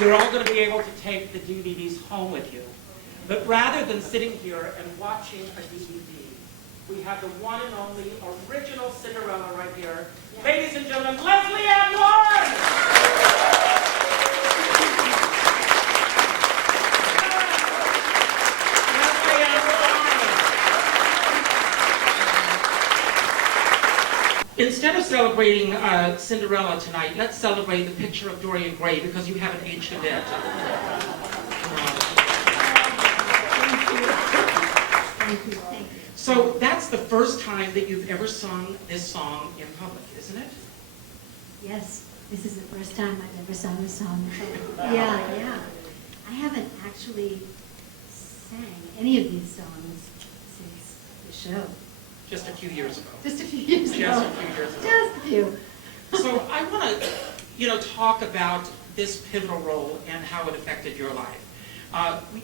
you're all going to be able to take the DVDs home with you. But rather than sitting here and watching a DVD, we have the one and only original Cinderella right here. Yes. Ladies and gentlemen, Lesley Ann Warren! Lesley Ann Warren! Instead of celebrating Cinderella tonight, let's celebrate the picture of Dorian Gray because you haven't aged a bit. Thank you. So that's the first time that you've ever sung this song in public, isn't it? Yes, this is the first time I've ever sung a song in public. Yeah. I haven't actually sang any of these songs since the show. Just a few years ago. Just a few years ago. Just a few years ago. Just a few. So I want to, talk about this pivotal role and how it affected your life.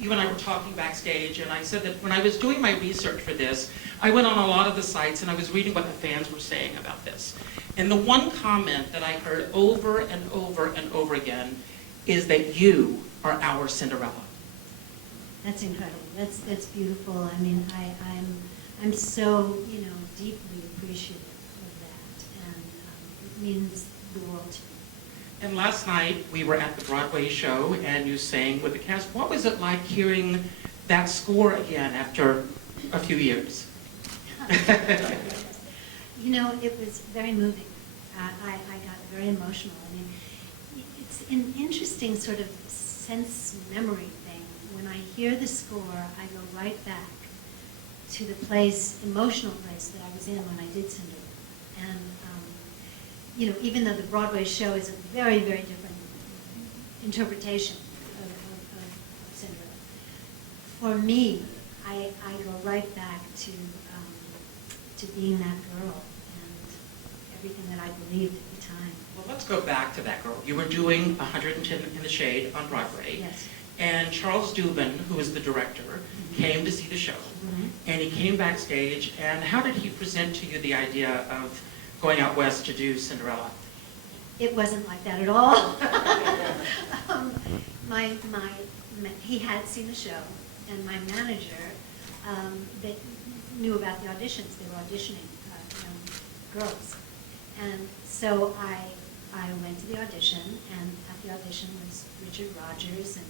You and I were talking backstage, and I said that when I was doing my research for this, I went on a lot of the sites and I was reading what the fans were saying about this. And the one comment that I heard over and over and over again is that you are our Cinderella. That's incredible. That's beautiful. I mean, I'm so deeply appreciative of that, and it means the world to me. And last night, we were at the Broadway show, and you sang with the cast. What was it like hearing that score again after a few years? It was very moving. I got very emotional. I mean, it's an interesting sort of sense memory thing. When I hear the score, I go right back to the emotional place that I was in when I did Cinderella. And even though the Broadway show is a very, very different interpretation of Cinderella, for me, I go right back to being that girl and everything that I believed at the time. Well, let's go back to that girl. You were doing 110 in the Shade on Broadway. Yes. And Charles Dubin, who is the director, came to see the show. And he came backstage, and how did he present to you the idea of going out west to do Cinderella? It wasn't like that at all. He had seen the show, and my manager, they knew about the auditions. They were auditioning young girls. And so I went to the audition, and at the audition was Richard Rogers and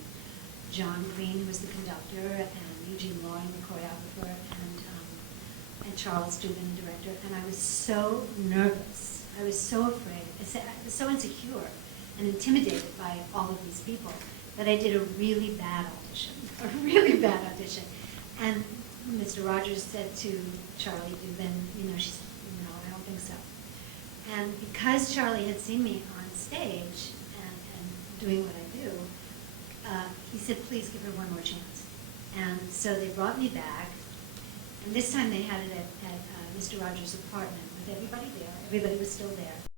John Green, who was the conductor, and Eugene Loring, the choreographer, and Charles Dubin, the director. And I was so nervous. I was so afraid. I was so insecure and intimidated by all of these people that I did a really bad audition. And Mr. Rogers said to Charlie Dubin, she said, no, I don't think so. And because Charlie had seen me on stage and doing what I do, he said, please give her one more chance. And so they brought me back, and this time they had it at Mr. Rogers' apartment with everybody there. Everybody was still there.